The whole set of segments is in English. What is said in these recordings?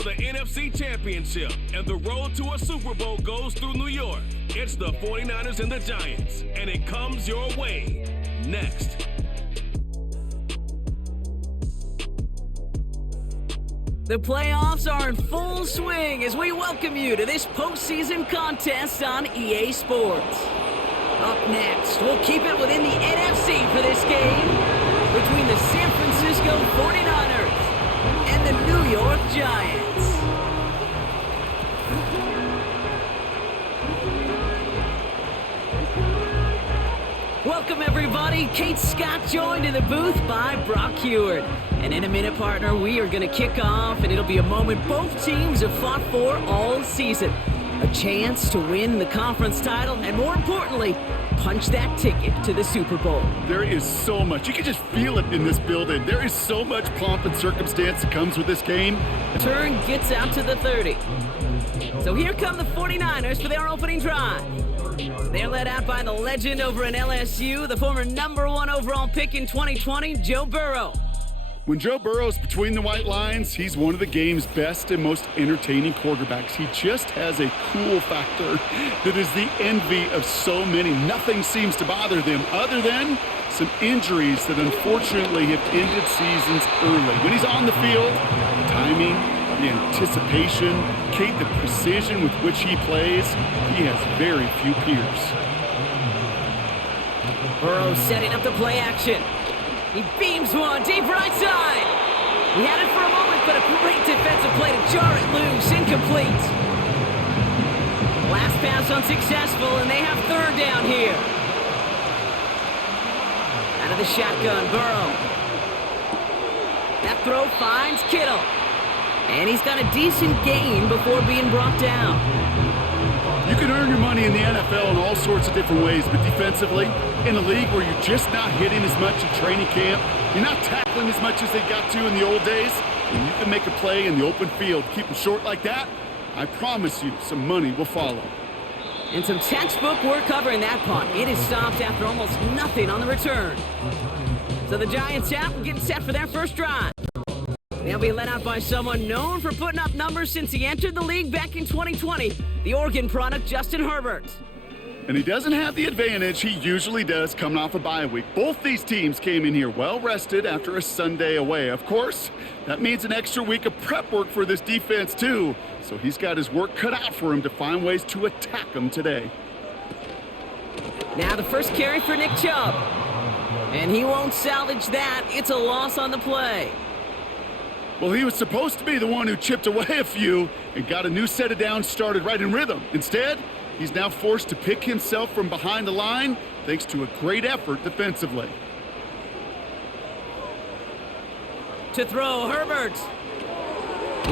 for the NFC Championship, and the road to a Super Bowl goes through New York. It's the 49ers and the Giants, and it comes your way next. The playoffs are in full swing as we welcome you to this postseason contest on EA Sports. Up next, we'll keep it within the NFC for this game between the San Francisco 49ers and the New York Giants. Welcome, everybody. Kate Scott joined in the booth by Brock Heward. And in a minute, partner, we are going to kick off, and it'll be a moment both teams have fought for all season. A chance to win the conference title, and more importantly, punch that ticket to the Super Bowl. There is so much. You can just feel it in this building. There is so much pomp and circumstance that comes with this game. Turn gets out to the 30. So here come the 49ers for their opening drive. They're led out by the legend over in LSU, the former #1 overall pick in 2020, Joe Burrow. When Joe Burrow's between the white lines, he's one of the game's best and most entertaining quarterbacks. He just has a cool factor that is the envy of so many. Nothing seems to bother them other than some injuries that unfortunately have ended seasons early. When he's on the field, the timing, the anticipation, Kate, the precision with which he plays, he has very few peers. Burrow setting up the play action. He beams one deep right side. He had it for a moment, but a great defensive play to jar it loose. Incomplete. Last pass unsuccessful, and they have third down here. Out of the shotgun, Burrow. That throw finds Kittle. And he's got a decent gain before being brought down. You can earn your money in the NFL in all sorts of different ways, but defensively, in a league where you're just not hitting as much at training camp, you're not tackling as much as they got to in the old days, and you can make a play in the open field, keep them short like that, I promise you some money will follow. And some textbook work covering that punt. It is stopped after almost nothing on the return. So the Giants out getting set for their first drive. They'll be led out by someone known for putting up numbers since he entered the league back in 2020, the Oregon product, Justin Herbert. And he doesn't have the advantage he usually does coming off a bye week. Both these teams came in here well-rested after a Sunday away. Of course, that means an extra week of prep work for this defense, too. So he's got his work cut out for him to find ways to attack them today. Now the first carry for Nick Chubb. And he won't salvage that. It's a loss on the play. Well, he was supposed to be the one who chipped away a few and got a new set of downs started right in rhythm. Instead, he's now forced to pick himself from behind the line thanks to a great effort defensively. To throw, Herbert.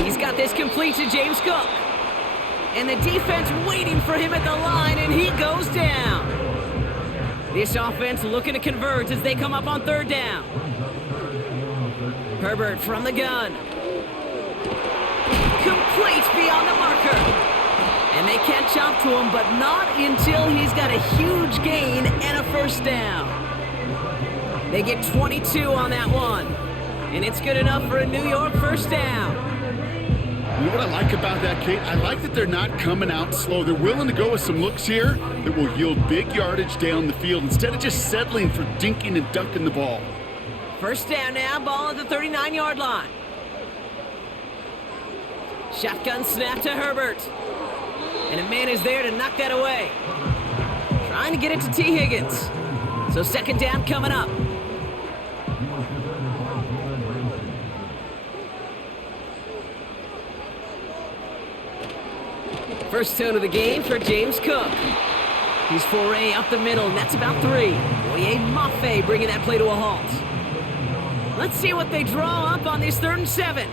He's got this complete to James Cook. And the defense waiting for him at the line, and he goes down. This offense looking to convert as they come up on third down. Herbert from the gun. Complete beyond the marker. And they catch up to him, but not until he's got a huge gain and a first down. They get 22 on that one. And it's good enough for a New York first down. You know what I like about that, Kate? I like that they're not coming out slow. They're willing to go with some looks here that will yield big yardage down the field instead of just settling for dinking and dunking the ball. First down now, ball at the 39-yard line. Shotgun snap to Herbert. And a man is there to knock that away. Trying to get it to T. Higgins. So second down coming up. First tone of the game for James Cook. He's foray up the middle, and that's about 3. Boye Mafe bringing that play to a halt. Let's see what they draw up on this 3rd and 7.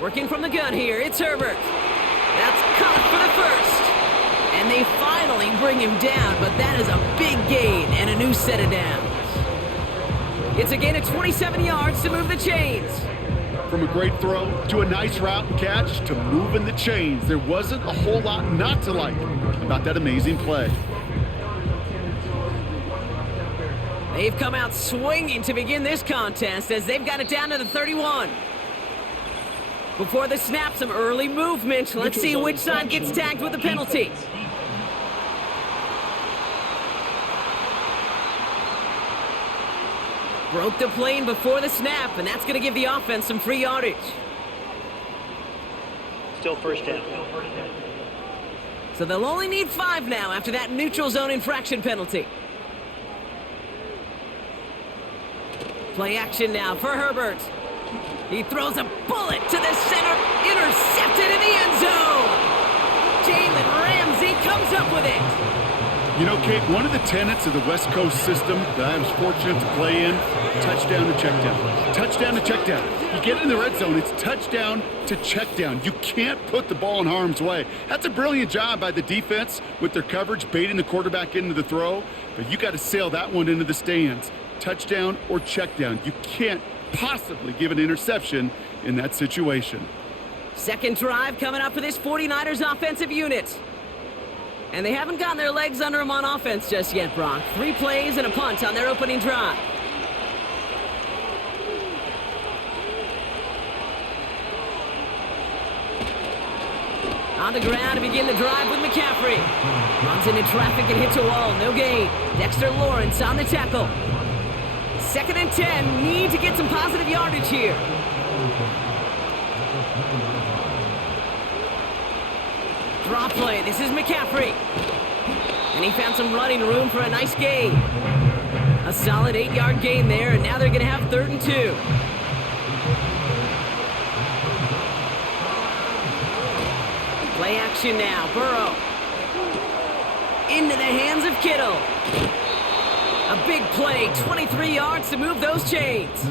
Working from the gun here, it's Herbert. That's caught for the first. And they finally bring him down, but that is a big gain and a new set of downs. It's a gain of 27 yards to move the chains. From a great throw to a nice route and catch to moving the chains, there wasn't a whole lot not to like about that amazing play. They've come out swinging to begin this contest as they've got it down to the 31. Before the snap, some early movement. Let's see which side gets tagged with the penalty. Broke the plane before the snap, and that's going to give the offense some free yardage. Still first down. So they'll only need 5 now after that neutral zone infraction penalty. Play action now for Herbert. He throws a bullet to the center, intercepted in the end zone. Jalen Ramsey comes up with it. You know, Kate, one of the tenets of the West Coast system that I was fortunate to play in, touchdown to check down. Touchdown to check down. You get in the red zone, it's touchdown to check down. You can't put the ball in harm's way. That's a brilliant job by the defense with their coverage, baiting the quarterback into the throw, but you got to sail that one into the stands. Touchdown or check down. You can't possibly give an interception in that situation. Second drive coming up for this 49ers offensive unit. And they haven't gotten their legs under them on offense just yet, Brock. 3 plays and a punt on their opening drive. On the ground to begin the drive with McCaffrey. Runs into traffic and hits a wall. No gain. Dexter Lawrence on the tackle. 2nd and 10. Need to get some positive yardage here. Draw play. This is McCaffrey. And he found some running room for a nice gain. A solid 8-yard gain there, and now they're going to have 3rd and 2. Play action now. Burrow. Into the hands of Kittle. A big play, 23 yards to move those chains.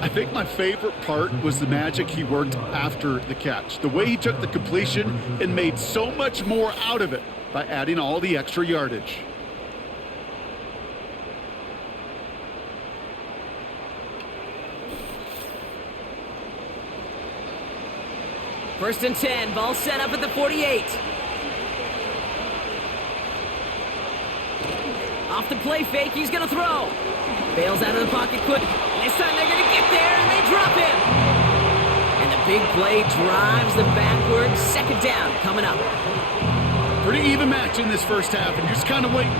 I think my favorite part was the magic he worked after the catch. The way he took the completion and made so much more out of it by adding all the extra yardage. First and 10, ball set up at the 48. Off the play fake, he's gonna throw. Bails out of the pocket quick. This time they're gonna get there and they drop him. And the big play drives them backwards. 2nd down coming up. Pretty even match in this first half, and you're just kind of waiting.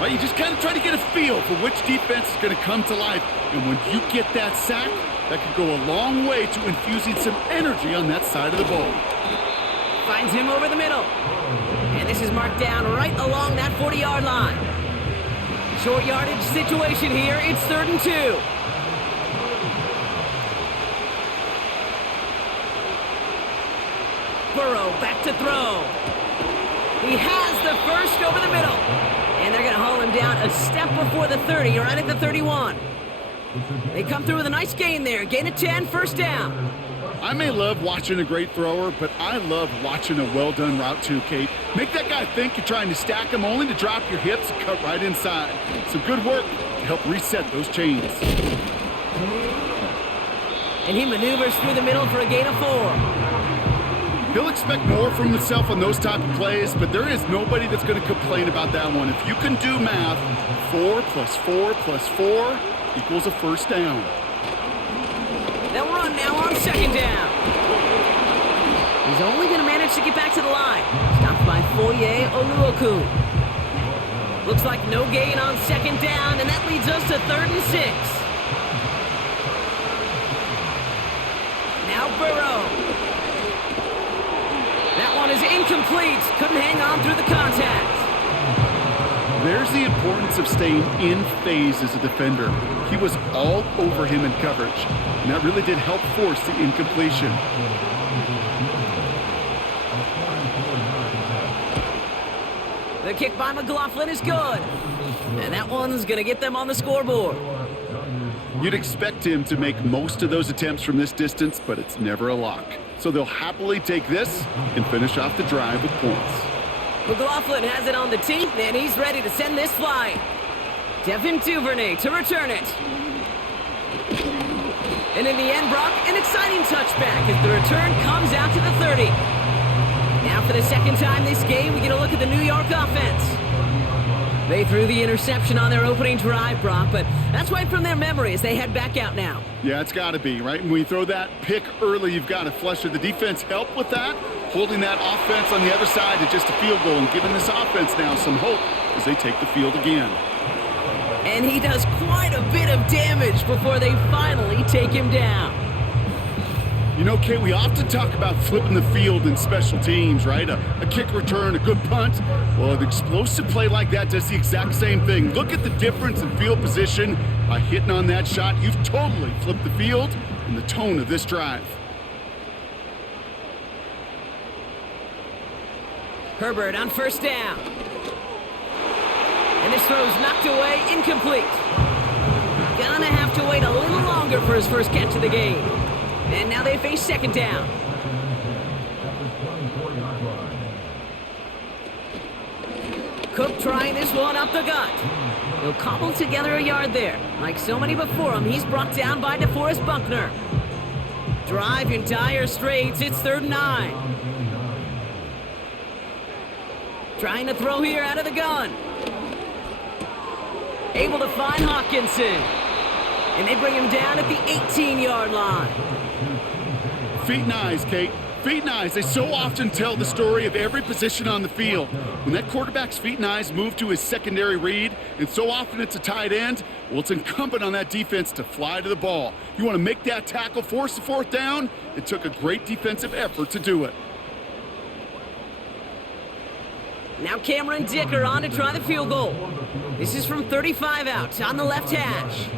Right? You just kind of try to get a feel for which defense is going to come to life. And when you get that sack, that could go a long way to infusing some energy on that side of the ball. Finds him over the middle. And this is marked down right along that 40-yard line. Short yardage situation here. It's 3rd and 2. Burrow back to throw. He has the first over the middle. And they're going to haul him down a step before the 30, right at the 31. They come through with a nice gain there. Gain of 10, 1st down. I may love watching a great thrower, but I love watching a well-done route too, Kate. Make that guy think you're trying to stack him only to drop your hips and cut right inside. Some good work to help reset those chains. And he maneuvers through the middle for a gain of 4. He'll expect more from himself on those type of plays, but there is nobody that's going to complain about that one. If you can do math, 4 plus 4 plus 4 equals a 1st down. They'll run now on 2nd down. He's only going to manage to get back to the line. Stopped by Foye Oluokun. Looks like no gain on 2nd down, and that leads us to 3rd and 6. Now Burrow. That one is incomplete. Couldn't hang on through the contact. There's the importance of staying in phase as a defender. He was all over him in coverage, and that really did help force the incompletion. The kick by McLaughlin is good. And that one's going to get them on the scoreboard. You'd expect him to make most of those attempts from this distance, but it's never a lock. So they'll happily take this and finish off the drive with points. McLaughlin has it on the tee, and he's ready to send this flying. Devin Duvernay to return it. And in the end, Brock, an exciting touchback as the return comes out to the 30. Now for the 2nd time this game, we get a look at the New York offense. They threw the interception on their opening drive, Brock, but that's right from their memory as they head back out now. Yeah, it's got to be, right? When you throw that pick early, you've got to flush it. The defense helped with that, holding that offense on the other side to just a field goal and giving this offense now some hope as they take the field again. And he does quite a bit of damage before they finally take him down. You know, Kate, we often talk about flipping the field in special teams, right? A kick return, a good punt. Well, an explosive play like that does the exact same thing. Look at the difference in field position. By hitting on that shot, you've totally flipped the field and the tone of this drive. Herbert on first down. And this throw's knocked away, incomplete. Gonna have to wait a little longer for his first catch of the game. And now they face second down. Cook trying this one up the gut. He'll cobble together a yard there. Like so many before him, he's brought down by DeForest Buckner. Drive in dire straits, it's 3rd and 9. Trying to throw here out of the gun. Able to find Hawkinson. And they bring him down at the 18-yard line. Feet and eyes, Kate. Feet and eyes. They so often tell the story of every position on the field. When that quarterback's feet and eyes move to his secondary read, and so often it's a tight end, well, it's incumbent on that defense to fly to the ball. You want to make that tackle, force the 4th down? It took a great defensive effort to do it. Now Cameron Dicker on to try the field goal. This is from 35 out on the left hash.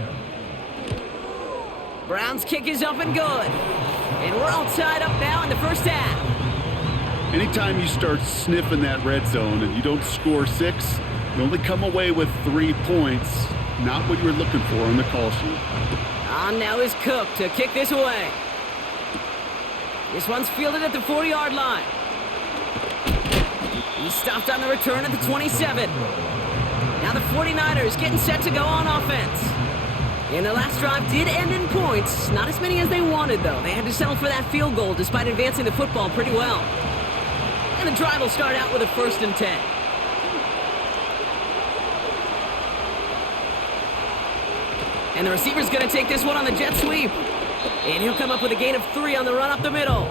Brown's kick is up and good. And we're all tied up now in the first half. Anytime you start sniffing that red zone and you don't score 6, you only come away with 3 points. Not what you were looking for on the call sheet. On now is Cook to kick this away. This one's fielded at the 40-yard line. He's stopped on the return at the 27. Now the 49ers getting set to go on offense. And their last drive did end in points. Not as many as they wanted, though. They had to settle for that field goal despite advancing the football pretty well. And the drive will start out with a 1st and 10. And the receiver's going to take this one on the jet sweep. And he'll come up with a gain of 3 on the run up the middle.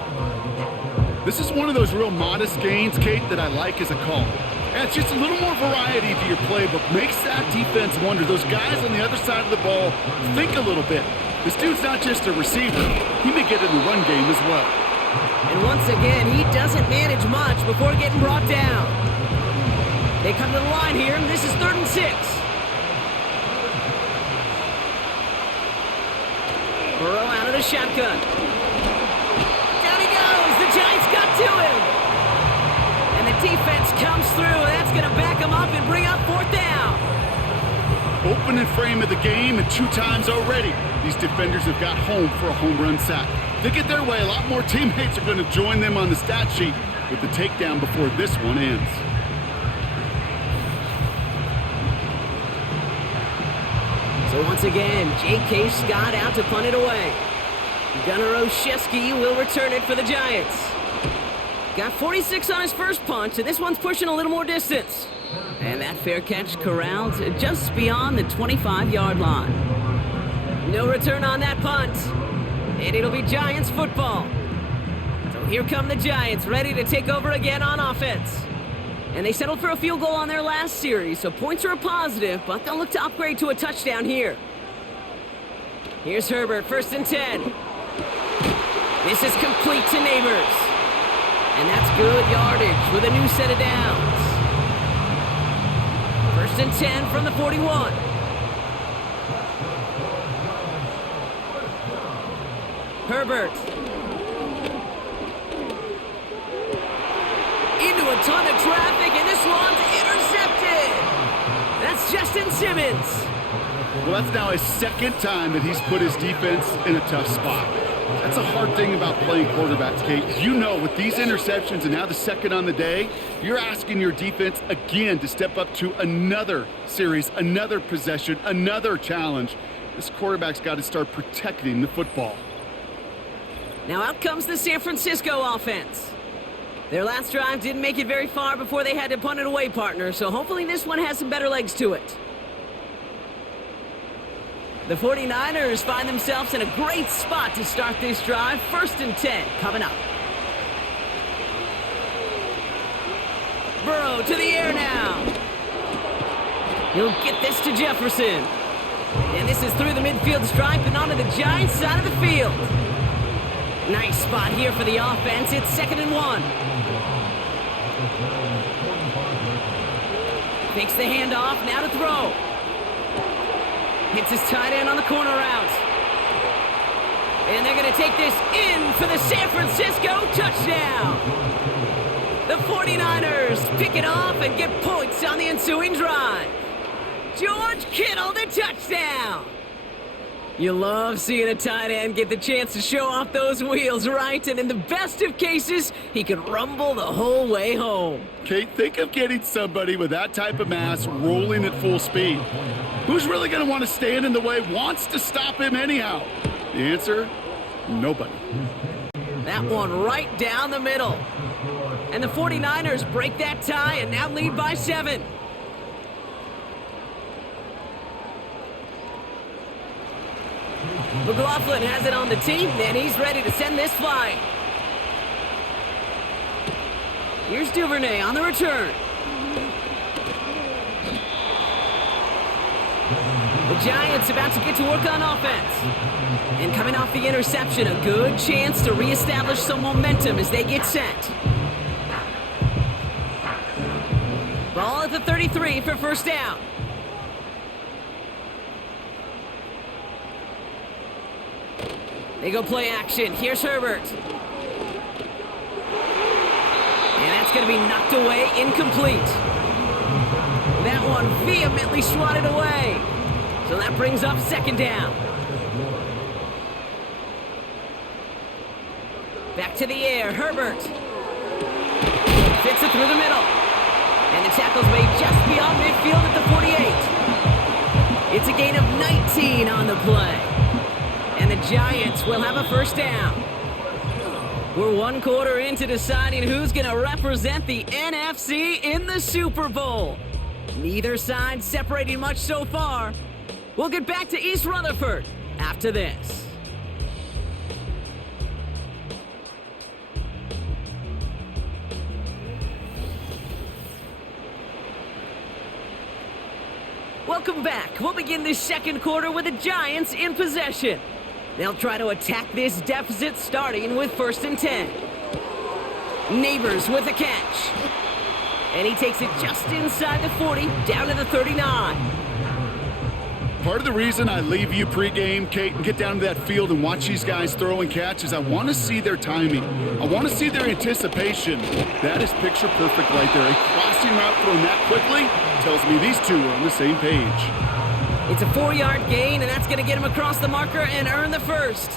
This is one of those real modest gains, Kate, that I like as a call. And it's just a little more variety to your playbook. Makes that defense wonder. Those guys on the other side of the ball think a little bit. This dude's not just a receiver. He may get in the run game as well. And once again, he doesn't manage much before getting brought down. They come to the line here, and this is 3rd and 6. Burrow out of the shotgun. Down he goes. The Giants got to him. And the defense comes through, and that's going to back him up and bring up 4th down. Opening frame of the game, and 2 times already, these defenders have got home for a home run sack. If they get their way, a lot more teammates are going to join them on the stat sheet with the takedown before this one ends. So once again, J.K. Scott out to punt it away. Gunnar Olszewski will return it for the Giants. Got 46 on his first punt, and this one's pushing a little more distance. And that fair catch corralled just beyond the 25-yard line. No return on that punt, and it'll be Giants football. So here come the Giants, ready to take over again on offense. And they settled for a field goal on their last series, so points are a positive, but they'll look to upgrade to a touchdown here. Here's Herbert, 1st and 10. This is complete to Neighbors. And that's good yardage with a new set of downs. 1st and 10 from the 41. Herbert. Into a ton of traffic, and this one's intercepted. That's Justin Simmons. Well, that's now his 2nd time that he's put his defense in a tough spot. That's a hard thing about playing quarterbacks, Kate. You know, with these interceptions and now the 2nd on the day, you're asking your defense again to step up to another series, another possession, another challenge. This quarterback's got to start protecting the football. Now out comes the San Francisco offense. Their last drive didn't make it very far before they had to punt it away, partner, so hopefully this one has some better legs to it. The 49ers find themselves in a great spot to start this drive. 1st and 10 coming up. Burrow to the air now. He'll get this to Jefferson. And this is through the midfield stripe and onto the Giants side of the field. Nice spot here for the offense. It's 2nd and 1. Fakes the handoff, now to throw. Hits his tight end on the corner route. And they're going to take this in for the San Francisco touchdown. The 49ers pick it off and get points on the ensuing drive. George Kittle, the touchdown. You love seeing a tight end get the chance to show off those wheels, right? And in the best of cases, he can rumble the whole way home. Kate, think of getting somebody with that type of mass rolling at full speed. Who's really going to want to stand in the way, wants to stop him anyhow? The answer, nobody. That one right down the middle. And the 49ers break that tie and now lead by 7. McLaughlin has it on the team, and he's ready to send this flying. Here's Duvernay on the return. The Giants about to get to work on offense. And coming off the interception, a good chance to reestablish some momentum as they get set. Ball at the 33 for 1st down. They go play action. Here's Herbert. And that's going to be knocked away, incomplete. That one vehemently swatted away. So that brings up 2nd down. Back to the air, Herbert. Fits it through the middle. And the tackle's made just beyond midfield at the 48. It's a gain of 19 on the play. And the Giants will have a 1st down. We're 1 quarter into deciding who's going to represent the NFC in the Super Bowl. Neither side separating much so far. We'll get back to East Rutherford after this. Welcome back. We'll begin this 2nd quarter with the Giants in possession. They'll try to attack this deficit starting with 1st and 10. Neighbors with a catch. And he takes it just inside the 40, down to the 39. Part of the reason I leave you pregame, Kate, and get down to that field and watch these guys throw and catch is I want to see their timing. I want to see their anticipation. That is picture perfect right there. A crossing route thrown that quickly tells me these two are on the same page. It's a 4-yard gain, and that's going to get him across the marker and earn the 1st.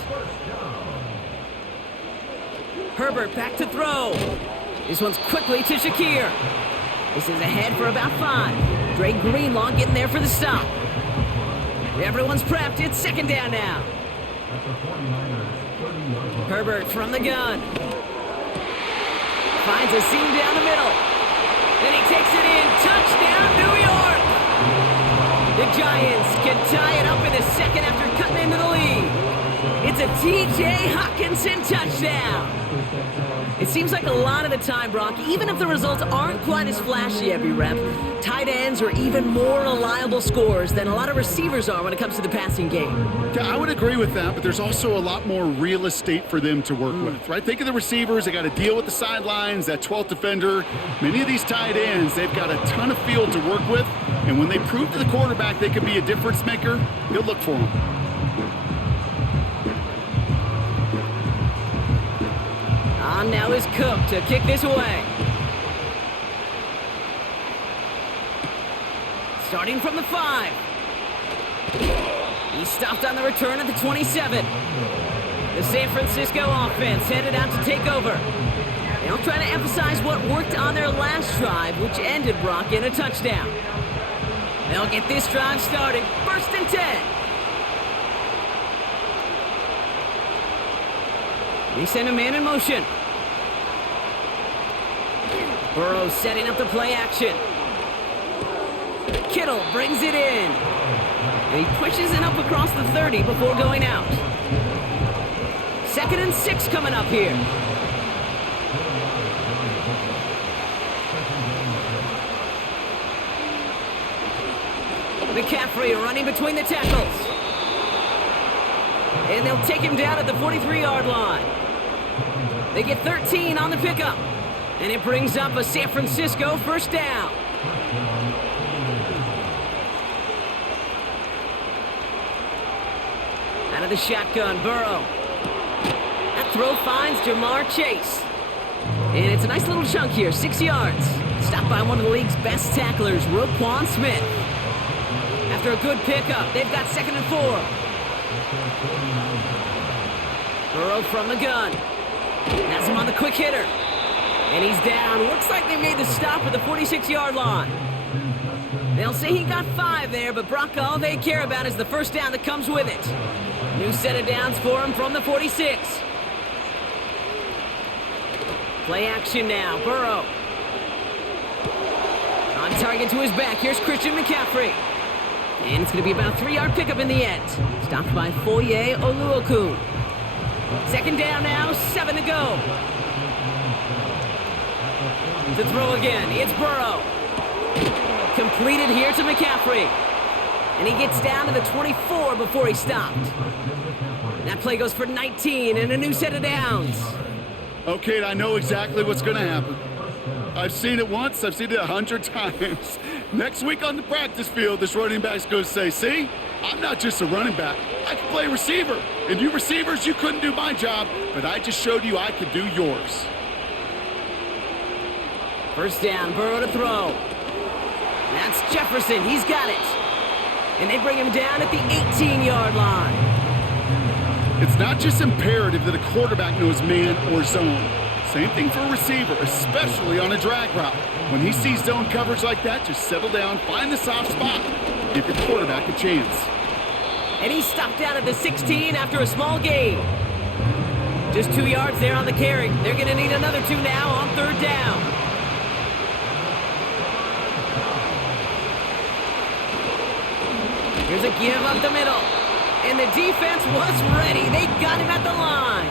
Herbert back to throw. This one's quickly to Shakir. This is ahead for about 5. Dre Greenlaw getting there for the stop. Everyone's prepped. It's 2nd down now. Herbert from the gun. Finds a seam down the middle. Then he takes it in. Touchdown, New York! The Giants can tie it up in a 2nd after cutting into the lead. It's a T.J. Hockenson touchdown. It seems like a lot of the time, Brock, even if the results aren't quite as flashy every rep, tight ends are even more reliable scorers than a lot of receivers are when it comes to the passing game. Yeah, I would agree with that, but there's also a lot more real estate for them to work with, right? Think of the receivers. They got to deal with the sidelines, that 12th defender. Many of these tight ends, they've got a ton of field to work with, and when they prove to the quarterback they can be a difference maker, he'll look for them. On now is Cook to kick this away. Starting from the 5. He stopped on the return at the 27. The San Francisco offense headed out to take over. They'll try to emphasize what worked on their last drive, which ended, Brock, in a touchdown. They'll get this drive started. 1st and 10. They send a man in motion. Burrow setting up the play action. Kittle brings it in. And he pushes it up across the 30 before going out. 2nd and 6 coming up here. McCaffrey running between the tackles. And they'll take him down at the 43-yard line. They get 13 on the pickup. And it brings up a San Francisco first down. Out of the shotgun, Burrow. That throw finds Jamar Chase. And it's a nice little chunk here, 6 yards. Stopped by one of the league's best tacklers, Roquan Smith. After a good pickup, they've got 2nd and 4. Burrow from the gun. Has him on the quick hitter. And he's down. Looks like they made the stop at the 46-yard line. They'll say he got 5 there, but Brock, all they care about is the first down that comes with it. New set of downs for him from the 46. Play action now. Burrow. On target to his back. Here's Christian McCaffrey. And it's going to be about a 3-yard pickup in the end. Stopped by Foye Oluokun. 2nd down now, 7 to go. To throw again, it's Burrow. Completed here to McCaffrey. And he gets down to the 24 before he stopped. That play goes for 19 and a new set of downs. Okay, I know exactly what's going to happen. I've seen it once, I've seen it 100 times. Next week on the practice field, this running back's going to say, see, I'm not just a running back. I can play receiver. And you receivers, you couldn't do my job, but I just showed you I could do yours. First down, Burrow to throw. That's Jefferson, he's got it. And they bring him down at the 18-yard line. It's not just imperative that a quarterback knows man or zone. Same thing for a receiver, especially on a drag route. When he sees zone coverage like that, just settle down, find the soft spot, give your quarterback a chance. And he's stopped down at the 16 after a small gain. Just 2 yards there on the carry. They're going to need another 2 now on 3rd down. Here's a give up the middle. And the defense was ready. They got him at the line.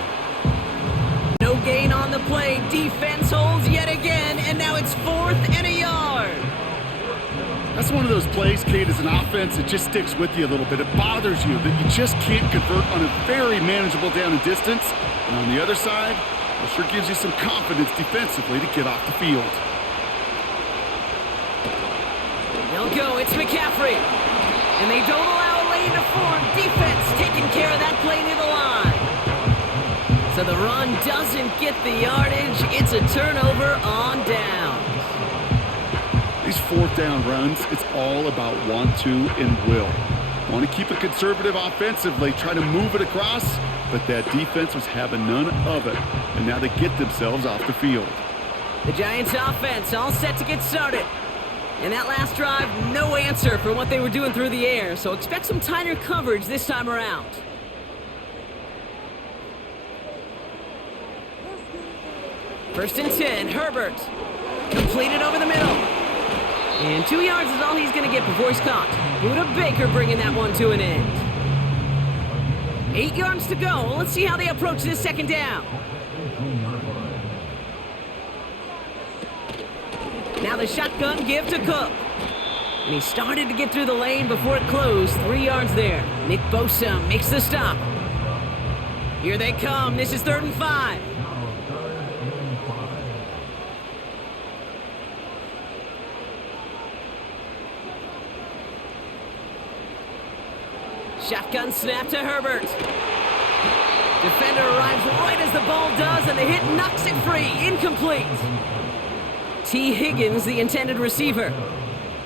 No gain on the play. Defense holds yet again. And now it's 4th and a yard. That's one of those plays, Kate, as an offense, it just sticks with you a little bit. It bothers you that you just can't convert on a very manageable down and distance. And on the other side, it sure gives you some confidence defensively to get off the field. They'll go. It's McCaffrey. And they don't allow a lane to form. Defense taking care of that play near the line. So the run doesn't get the yardage. It's a turnover on down. These 4th down runs, it's all about want to and will. Want to keep it conservative offensively, try to move it across, but that defense was having none of it. And now they get themselves off the field. The Giants offense all set to get started. And that last drive, no answer for what they were doing through the air, so expect some tighter coverage this time around. First and 10, Herbert. Completed over the middle. And 2 yards is all he's going to get before he's caught. Buda Baker bringing that one to an end. 8 yards to go. Let's see how they approach this 2nd down. Now the shotgun give to Cook. And he started to get through the lane before it closed. 3 yards there. Nick Bosa makes the stop. Here they come. This is 3rd and 5. Shotgun snap to Herbert. Defender arrives right as the ball does, and the hit knocks it free. Incomplete. T. Higgins, the intended receiver.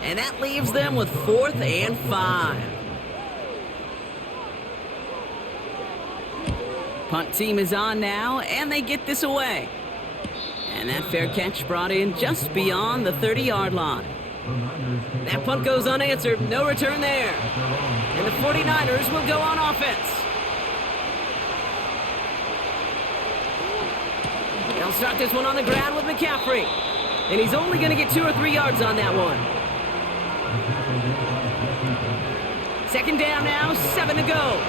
And that leaves them with 4th and 5. Punt team is on now, and they get this away. And that fair catch brought in just beyond the 30-yard line. That punt goes unanswered. No return there. And the 49ers will go on offense. They'll start this one on the ground with McCaffrey. And he's only going to get 2 or 3 yards on that one. Second down now, 7 to go.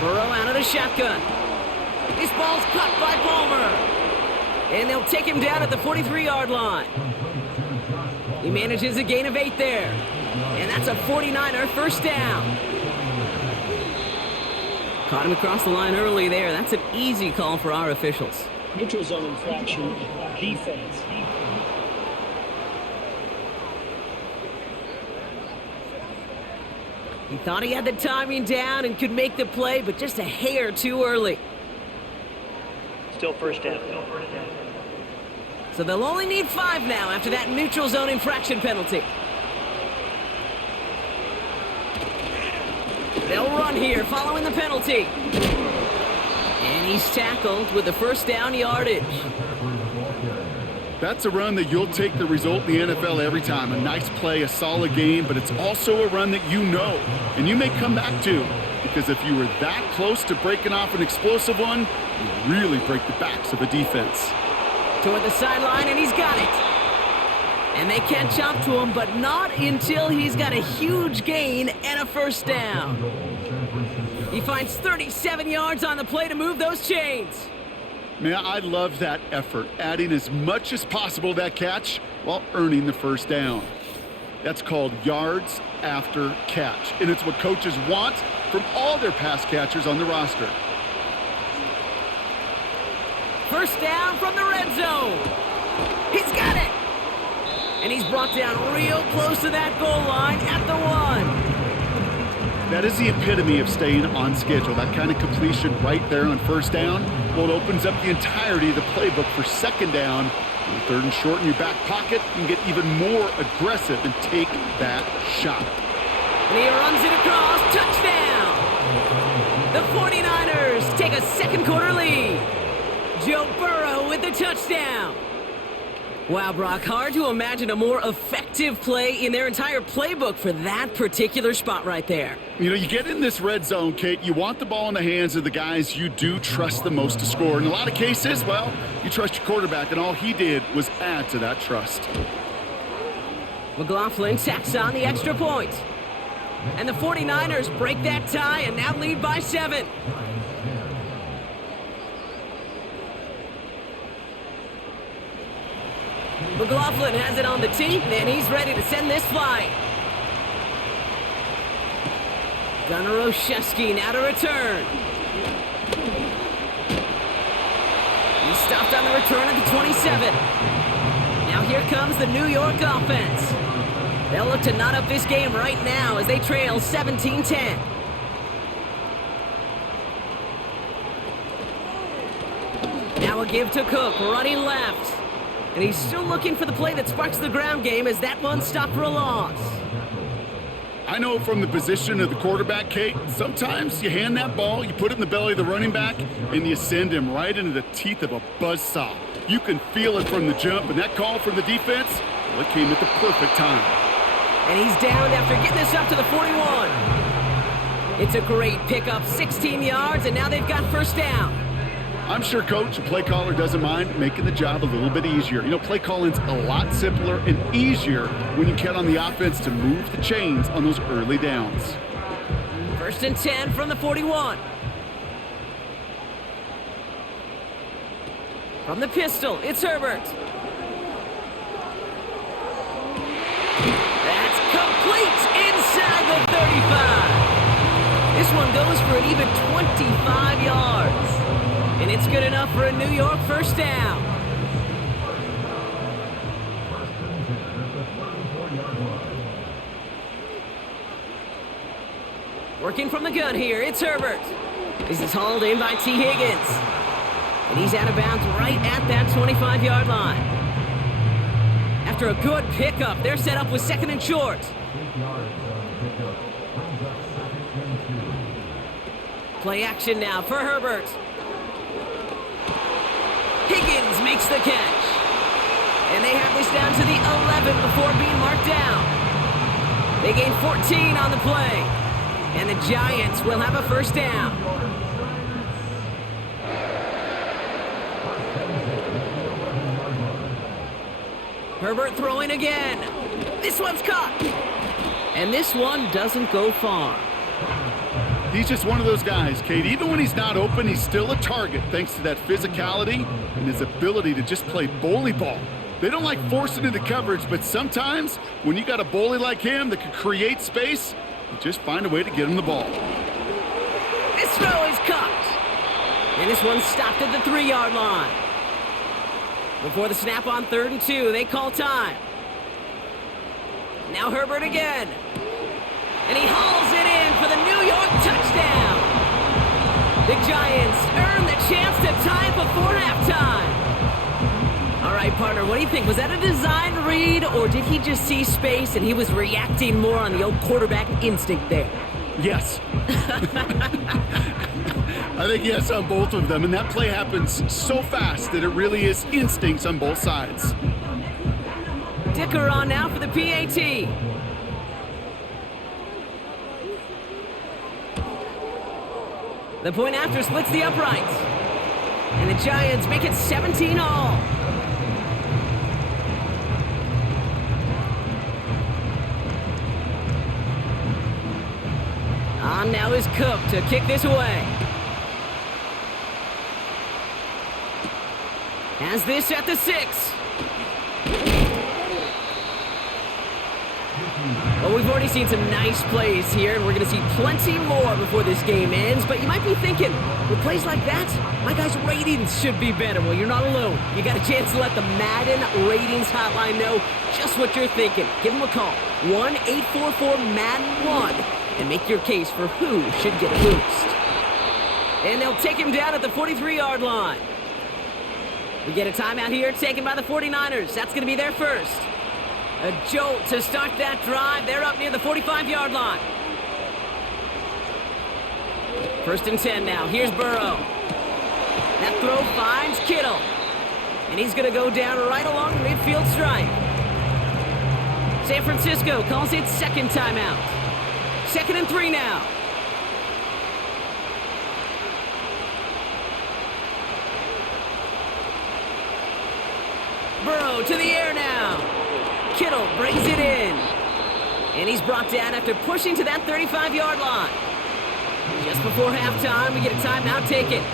Burrow out of the shotgun. This ball's caught by Palmer. And they'll take him down at the 43-yard line. He manages a gain of 8 there. And that's a 49er first down. Caught him across the line early there. That's an easy call for our officials. Neutral zone infraction, defense. He thought he had the timing down and could make the play, but just a hair too early. Still first down. So they'll only need 5 now after that neutral zone infraction penalty. They'll run here following the penalty. And he's tackled with the first down yardage. That's a run that you'll take the result in the NFL every time. A nice play, a solid game, but it's also a run that you know and you may come back to, because if you were that close to breaking off an explosive one, you really break the backs of a defense. Toward the sideline, and he's got it. And they catch up to him, but not until he's got a huge gain and a first down. He finds 37 yards on the play to move those chains. Man, I love that effort, adding as much as possible to that catch while earning the first down. That's called yards after catch, and it's what coaches want from all their pass catchers on the roster. First down from the red zone. He's got it. And he's brought down real close to that goal line at the 1. That is the epitome of staying on schedule. That kind of completion right there on first down. Well, it opens up the entirety of the playbook for second down. On third and short in your back pocket, you can get even more aggressive and take that shot. And he runs it across. Touchdown! The 49ers take a second quarter lead. Joe Burrow with the touchdown. Wow, Brock, hard to imagine a more effective play in their entire playbook for that particular spot right there. You know, you get in this red zone, Kate, you want the ball in the hands of the guys you do trust the most to score. In a lot of cases, well, you trust your quarterback, and all he did was add to that trust. McLaughlin tacks on the extra point. And the 49ers break that tie and now lead by 7. McLaughlin has it on the tee, and he's ready to send this flying. Gunnar Olszewski now to return. He stopped on the return at the 27. Now here comes the New York offense. They'll look to knot up this game right now as they trail 17-10. Now a give to Cook, running left. And he's still looking for the play that sparks the ground game as that one stopped for a loss. I know from the position of the quarterback, Kate, sometimes you hand that ball, you put it in the belly of the running back, and you send him right into the teeth of a buzzsaw. You can feel it from the jump, and that call from the defense, well, it came at the perfect time. And he's downed after getting this up to the 41. It's a great pickup, 16 yards, and now they've got first down. I'm sure Coach, the play caller, doesn't mind making the job a little bit easier. You know, play calling's a lot simpler and easier when you count on the offense to move the chains on those early downs. First and 10 from the 41. From the pistol, it's Herbert. That's complete inside the 35. This one goes for an even 25 yards. And it's good enough for a New York first down. Working from the gun here, it's Herbert. This is hauled in by T. Higgins. And he's out of bounds right at that 25-yard line. After a good pickup, they're set up with second and short. Play action now for Herbert. Higgins makes the catch. And they have this down to the 11 before being marked down. They gain 14 on the play. And the Giants will have a first down. Herbert throwing again. This one's caught. And this one doesn't go far. He's just one of those guys, Kate. Even when he's not open, he's still a target thanks to that physicality and his ability to just play bully ball. They don't like forcing into coverage, but sometimes when you got a bully like him that can create space, you just find a way to get him the ball. This throw is caught. And this one's stopped at the 3-yard line. Before the snap on 3rd and 2, they call time. Now Herbert again. And he hauls it in for the New York touchdown. The Giants earn the chance to tie it before halftime. All right, partner, what do you think? Was that a design read, or did he just see space and he was reacting more on the old quarterback instinct there? Yes. I think yes on both of them, and that play happens so fast that it really is instincts on both sides. Dicker on now for the PAT. The point after splits the uprights. And the Giants make it 17 all. On now is Cook to kick this away. Has this at the 6. Well, we've already seen some nice plays here, and we're going to see plenty more before this game ends. But you might be thinking, with plays like that, my guys' ratings should be better. Well, you're not alone. You got a chance to let the Madden ratings hotline know just what you're thinking. Give them a call, 1-844-MADDEN-1, and make your case for who should get a boost. And they'll take him down at the 43-yard line. We get a timeout here taken by the 49ers. That's going to be their first. A jolt to start that drive. They're up near the 45-yard line. 1st and 10 now. Here's Burrow. That throw finds Kittle. And he's going to go down right along the midfield stripe. San Francisco calls it second timeout. 2nd and 3 now. Burrow to the air now. Kittle brings it in. And he's brought down after pushing to that 35-yard line. Just before halftime, we get a timeout taken.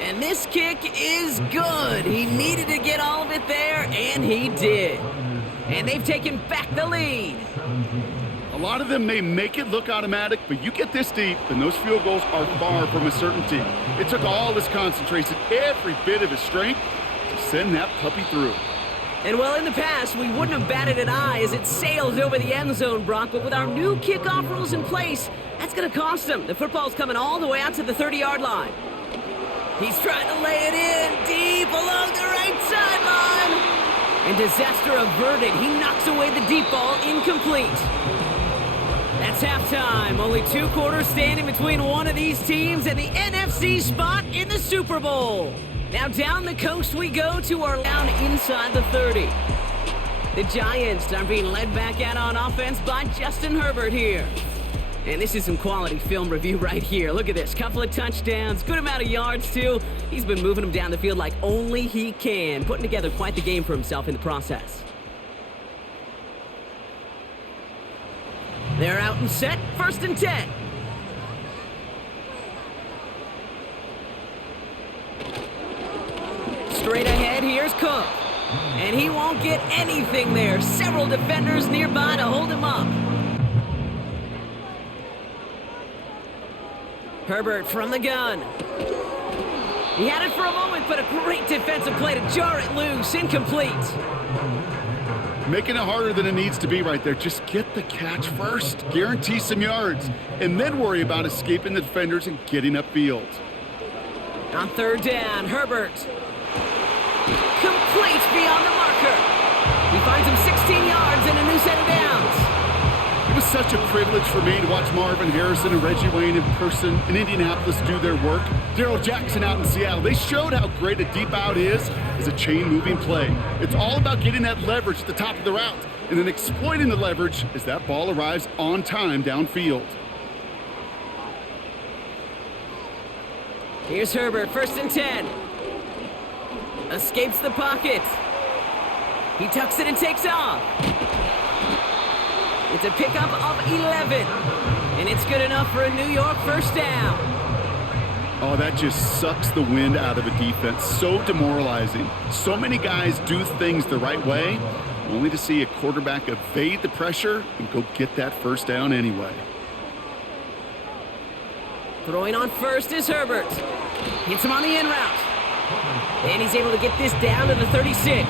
And this kick is good. He needed to get all of it there, and he did. And they've taken back the lead. A lot of them may make it look automatic, but you get this deep, and those field goals are far from a certainty. It took all his concentration, every bit of his strength, to send that puppy through. And well, in the past, we wouldn't have batted an eye as it sails over the end zone, Brock, but with our new kickoff rules in place, that's going to cost him. The football's coming all the way out to the 30-yard line. He's trying to lay it in deep along the right sideline. And disaster averted. He knocks away the deep ball, incomplete. That's halftime. Only 2 quarters standing between one of these teams and the NFC spot in the Super Bowl. Now down the coast we go to our down inside the 30. The Giants are being led back out on offense by Justin Herbert here. And this is some quality film review right here. Look at this. Couple of touchdowns, good amount of yards too. He's been moving them down the field like only he can, putting together quite the game for himself in the process. They're out and set. 1st and 10. Straight ahead, here's Cook. And he won't get anything there. Several defenders nearby to hold him up. Herbert from the gun. He had it for a moment, but a great defensive play to jar it loose. Incomplete. Making it harder than it needs to be right there. Just get the catch first. Guarantee some yards. And then worry about escaping the defenders and getting upfield. On 3rd down, Herbert. Complete beyond the marker. He finds him 16 yards and a new set of downs. It was such a privilege for me to watch Marvin Harrison and Reggie Wayne in person in Indianapolis do their work. Darrell Jackson out in Seattle. They showed how great a deep out is as a chain-moving play. It's all about getting that leverage at the top of the route and then exploiting the leverage as that ball arrives on time downfield. Here's Herbert, 1st and 10. Escapes the pocket. He tucks it and takes off. It's a pickup of 11. And it's good enough for a New York first down. Oh, that just sucks the wind out of a defense. So demoralizing. So many guys do things the right way, only to see a quarterback evade the pressure and go get that first down anyway. Throwing on first is Herbert. Hits him on the in route. And he's able to get this down to the 36.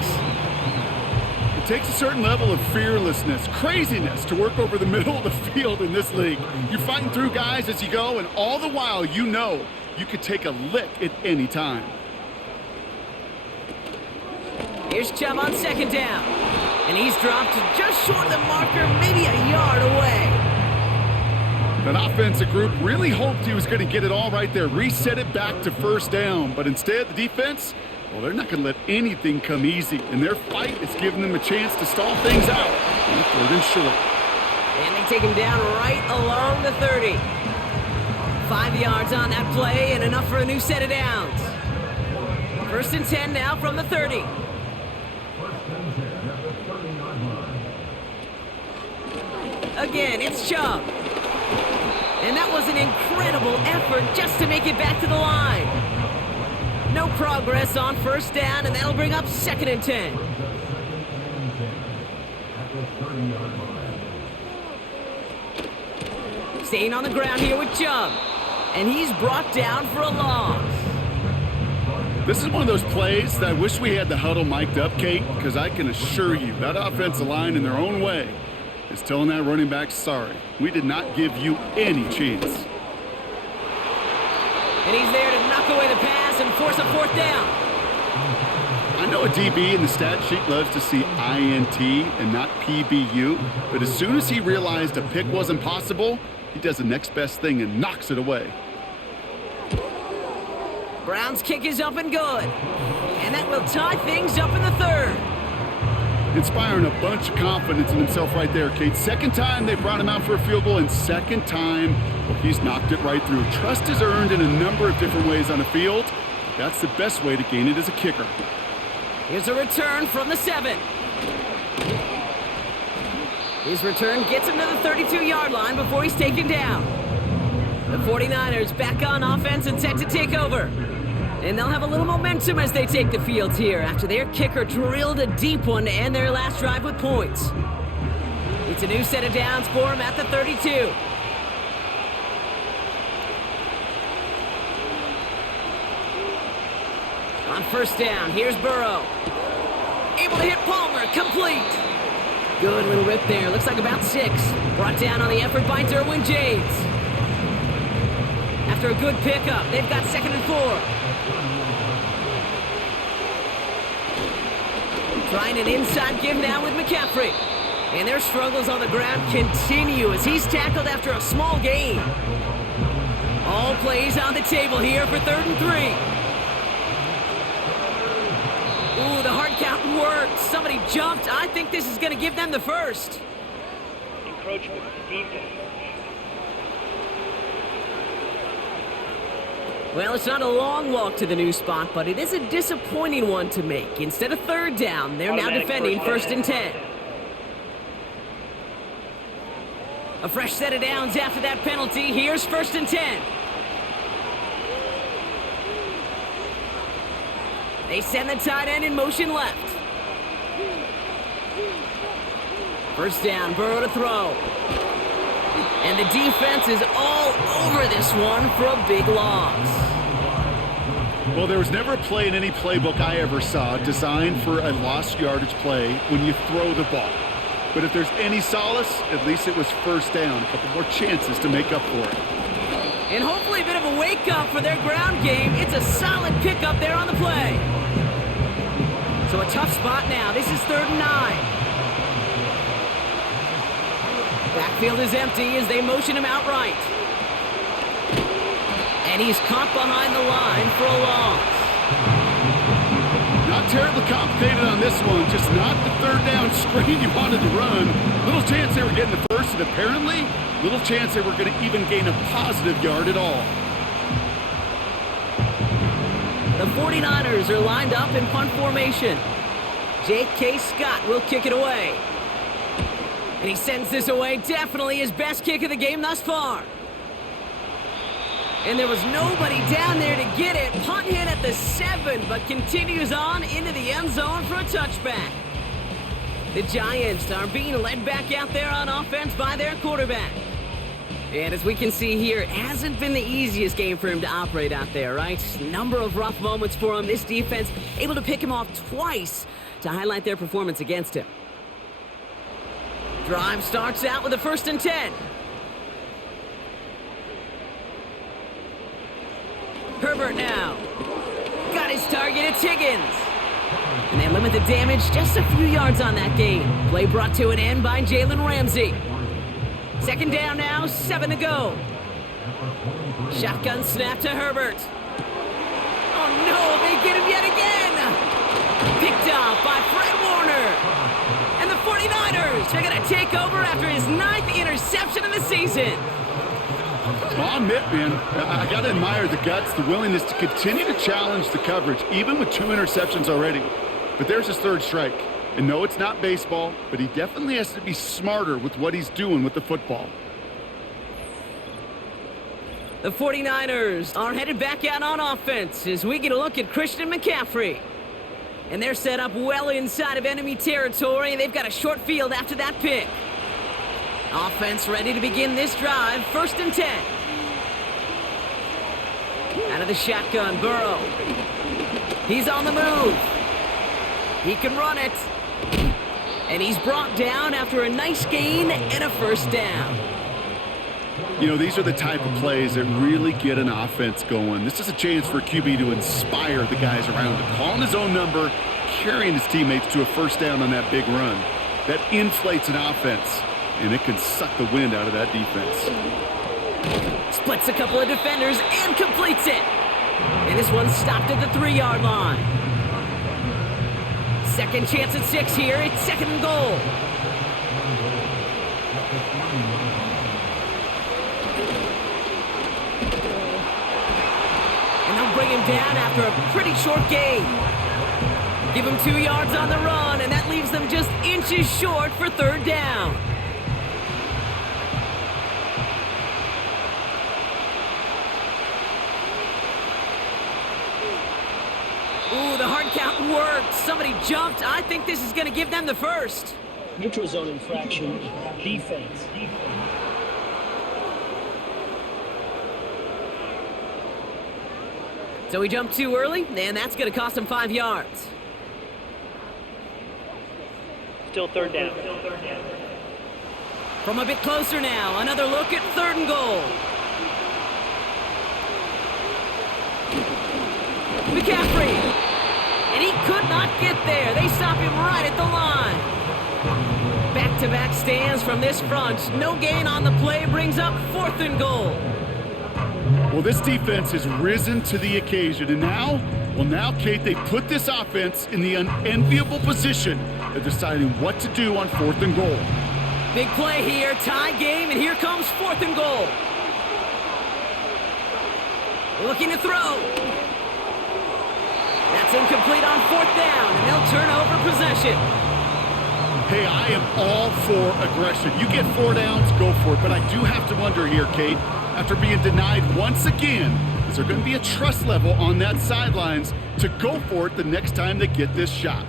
It takes a certain level of fearlessness, craziness to work over the middle of the field in this league. You're fighting through guys as you go, and all the while you know you could take a lick at any time. Here's Chubb on second down. And he's dropped just short of the marker, maybe a yard away. That offensive group really hoped he was going to get it all right there, reset it back to first down. But instead, the defense, well, they're not going to let anything come easy. And their fight is giving them a chance to stall things out on the 3rd and short. And they take him down right along the 30. 5 yards on that play and enough for a new set of downs. 1st and 10 now from the 30. Again, it's Chubb. And that was an incredible effort just to make it back to the line. No progress on first down, and that'll bring up 2nd and 10. Staying on the ground here with Chubb. And he's brought down for a loss. This is one of those plays that I wish we had the huddle mic'd up, Kate, because I can assure you that offensive line in their own way is telling that running back, sorry, we did not give you any chance. And he's there to knock away the pass and force a 4th down. I know a DB in the stat sheet loves to see INT and not PBU, but as soon as he realized a pick wasn't possible, he does the next best thing and knocks it away. Brown's kick is up and good. And that will tie things up in the 3rd. Inspiring a bunch of confidence in himself right there, Kate. 2nd time they brought him out for a field goal, and 2nd time, well, he's knocked it right through. Trust is earned in a number of different ways on the field. That's the best way to gain it as a kicker. Here's a return from the 7. His return gets him to the 32-yard line before he's taken down. The 49ers back on offense and set to take over. And they'll have a little momentum as they take the field here after their kicker drilled a deep one to end their last drive with points. It's a new set of downs for him at the 32. On first down, here's Burrow. Able to hit Palmer, complete. Good little rip there, looks like about 6. Brought down on the effort by Derwin James. After a good pickup, they've got 2nd and 4. Trying an inside give now with McCaffrey. And their struggles on the ground continue as he's tackled after a small gain. All plays on the table here for 3rd and 3. Ooh, the hard count worked. Somebody jumped. I think this is going to give them the first. Encroachment, defense. Well, it's not a long walk to the new spot, but it is a disappointing one to make. Instead of 3rd down, they're now defending 1st and 10. A fresh set of downs after that penalty. Here's 1st and 10. They send the tight end in motion left. First down, Burrow to throw. And the defense is all over this one for a big loss. Well, there was never a play in any playbook I ever saw designed for a lost yardage play when you throw the ball. But if there's any solace, at least it was first down. A couple more chances to make up for it. And hopefully a bit of a wake-up for their ground game. It's a solid pickup there on the play. So a tough spot now. This is 3rd and 9. Backfield is empty as they motion him out right. And he's caught behind the line for a loss. Not terribly complicated on this one. Just not the 3rd down screen you wanted to run. Little chance they were getting the first, and apparently little chance they were going to even gain a positive yard at all. The The 49ers are lined up in punt formation. J.K. Scott will kick it away. And he sends this away, definitely his best kick of the game thus far. And there was nobody down there to get it. Punt hit at the 7, but continues on into the end zone for a touchback. The Giants are being led back out there on offense by their quarterback. And as we can see here, it hasn't been the easiest game for him to operate out there, right? Number of rough moments for him. This defense able to pick him off twice to highlight their performance against him. Drive starts out with a 1st and 10. Herbert now. Got his target, it's Higgins. And they limit the damage just a few yards on that gain. Play brought to an end by Jalen Ramsey. 2nd down now, 7 to go. Shotgun snap to Herbert. Oh no, they get him yet again! Picked off by Fred Warner. And the 49ers are going to take over after his 9th interception of the season. Well, I'll admit, man, I got to admire the guts, the willingness to continue to challenge the coverage, even with 2 interceptions already. But there's his 3rd strike. And no, it's not baseball, but he definitely has to be smarter with what he's doing with the football. The 49ers are headed back out on offense as we get a look at Christian McCaffrey. And they're set up well inside of enemy territory. They've got a short field after that pick. Offense ready to begin this drive. 1st and 10. Out of the shotgun, Burrow. He's on the move. He can run it. And he's brought down after a nice gain and a 1st down. You know, these are the type of plays that really get an offense going. This is a chance for a QB to inspire the guys around him. Calling his own number, carrying his teammates to a 1st down on that big run. That inflates an offense, and it can suck the wind out of that defense. Splits a couple of defenders and completes it. And this one's stopped at the 3-yard line. 2nd chance at 6 here. It's 2nd and goal. And they'll bring him down after a pretty short gain. Give him 2 yards on the run, and that leaves them just inches short for 3rd down. Ooh, the hard count worked. Somebody jumped. I think this is going to give them the 1st. Neutral zone infraction. Defense. So he jumped too early, and that's going to cost him 5 yards. Still 3rd down. From a bit closer now, another look at 3rd and goal. McCaffrey. And he could not get there. They stop him right at the line. Back-to-back stands from this front. No gain on the play brings up 4th and goal. Well, this defense has risen to the occasion, and now, Kate, they put this offense in the unenviable position of deciding what to do on 4th and goal. Big play here, tie game, and here comes 4th and goal. Looking to throw. That's incomplete on 4th down, and they'll turn over possession. Hey, I am all for aggression. You get 4 downs, go for it. But I do have to wonder here, Kate, after being denied once again, is there going to be a trust level on that sidelines to go for it the next time they get this shot?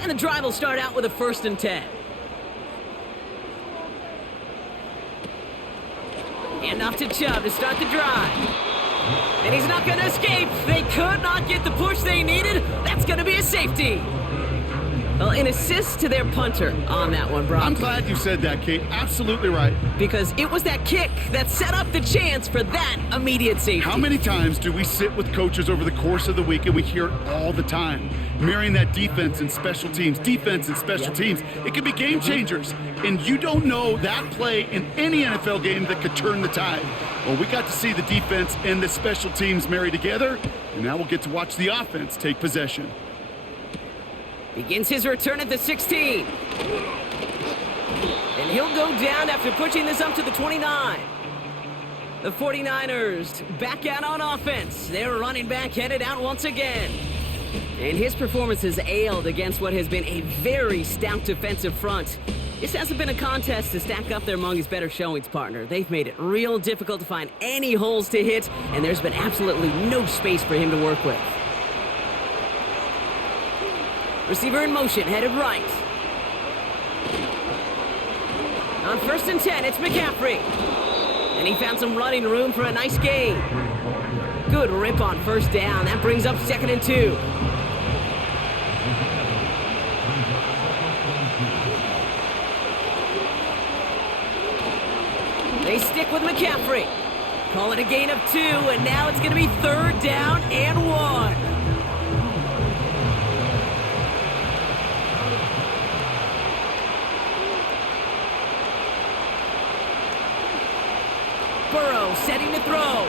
And the drive will start out with a 1st and 10. And off to Chubb to start the drive. And he's not going to escape. They could not get the push they needed. That's going to be a safety. Well, an assist to their punter on that one, Brock. I'm glad you said that, Kate. Absolutely right. Because it was that kick that set up the chance for that immediate safety. How many times do we sit with coaches over the course of the week and we hear it all the time? Mirroring that defense and special teams, it can be game changers. And you don't know that play in any NFL game that could turn the tide. Well, we got to see the defense and the special teams marry together, and now we'll get to watch the offense take possession. Begins his return at the 16. And he'll go down after pushing this up to the 29. The 49ers back out on offense. Their running back headed out once again. And his performance has ailed against what has been a very stout defensive front. This hasn't been a contest to stack up there among his better showings, partner. They've made it real difficult to find any holes to hit, and there's been absolutely no space for him to work with. Receiver in motion, headed right. On 1st and 10, it's McCaffrey. And he found some running room for a nice gain. Good rip on 1st down. That brings up 2nd and 2. They stick with McCaffrey. Call it a gain of 2, and now it's going to be 3rd down and 1. Burrow setting to throw.